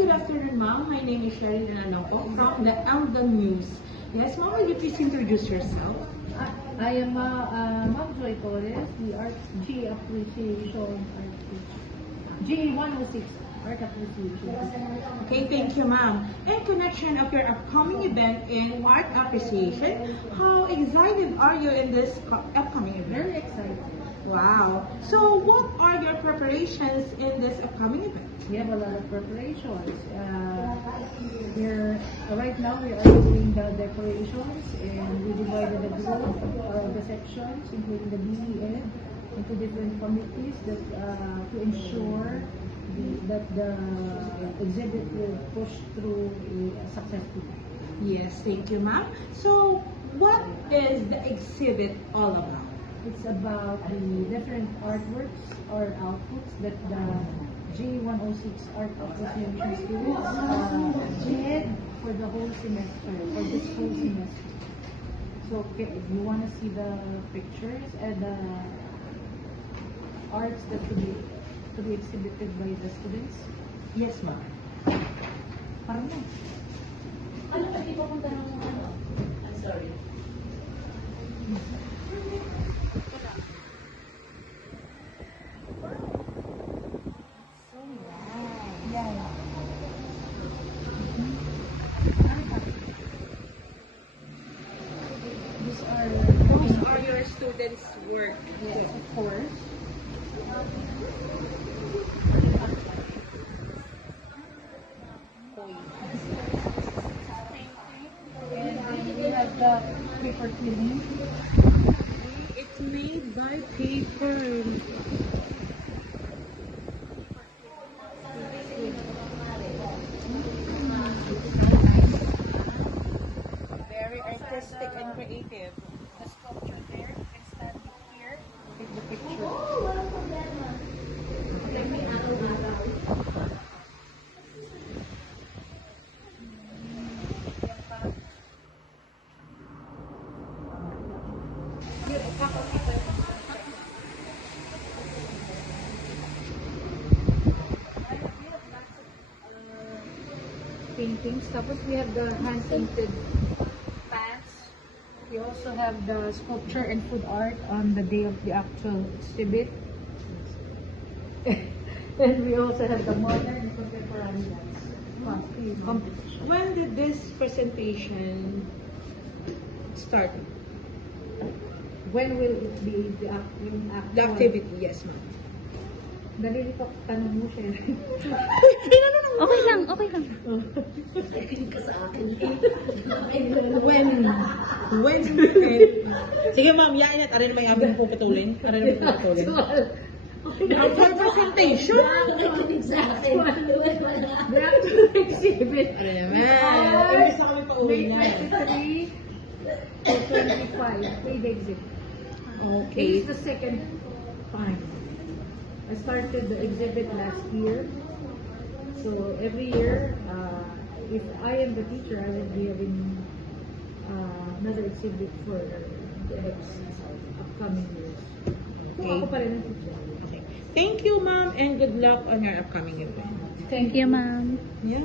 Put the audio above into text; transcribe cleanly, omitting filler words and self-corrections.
good afternoon, ma'am. My name is Sheridan Anoko from the Elden News. Yes, ma'am, will you please introduce yourself? I am Ma'am Joy Torres, the Art G Appreciation Artist. G106 Art Appreciation. Okay, thank you, ma'am. In connection of your upcoming event in Art Appreciation, how excited are you in this upcoming event? Very excited. Wow. So, what are your preparations in this upcoming event? We have a lot of preparations. Right now we are doing the decorations, and we divided the group or the sections, including the BEN, into different committees that to ensure that the exhibit will push through successfully. Yes, thank you, ma'am. So, what is the exhibit all about? It's about the different artworks or outputs that the J106 Art Association students did for the whole semester, for this whole semester. So, okay, if you want to see the pictures and the arts that to be exhibited by the students, Yes, ma'am. parang na. Ano ba di papunta ng ano? I'm sorry. Those are your students' work. Yes, of course. And we have the paper cleaning. It's made by paper. Very artistic and creative. The sculpture there, you can stand here, take the picture. Paintings. Tapos we have the hand-painted pants. We also have the sculpture and food art on the day of the actual exhibit. And we also have the modern and contemporary dance competition. When did this presentation start? When will it be the actual? The activity, yes, ma'am. Nalilito tanong mo, Sherry. Okay lang, okay lang. Nakikinig ka sa akin. When? Sige, ma'am, yan at arin may aming puputulin. Arin may puputulin. After presentation. Nakikinig sa akin. The actual exhibit. Arin naman. Imbis na kami pauwi May na. 23 to 25 paid exhibit. Okay. This is the second time. I started the exhibit last year. So every year, if I am the teacher, I will be having another exhibit for the next upcoming years. Okay. Ako pa rin ang teacher. Okay. Thank you, ma'am, and good luck on your upcoming event. Thank you, ma'am. Yeah.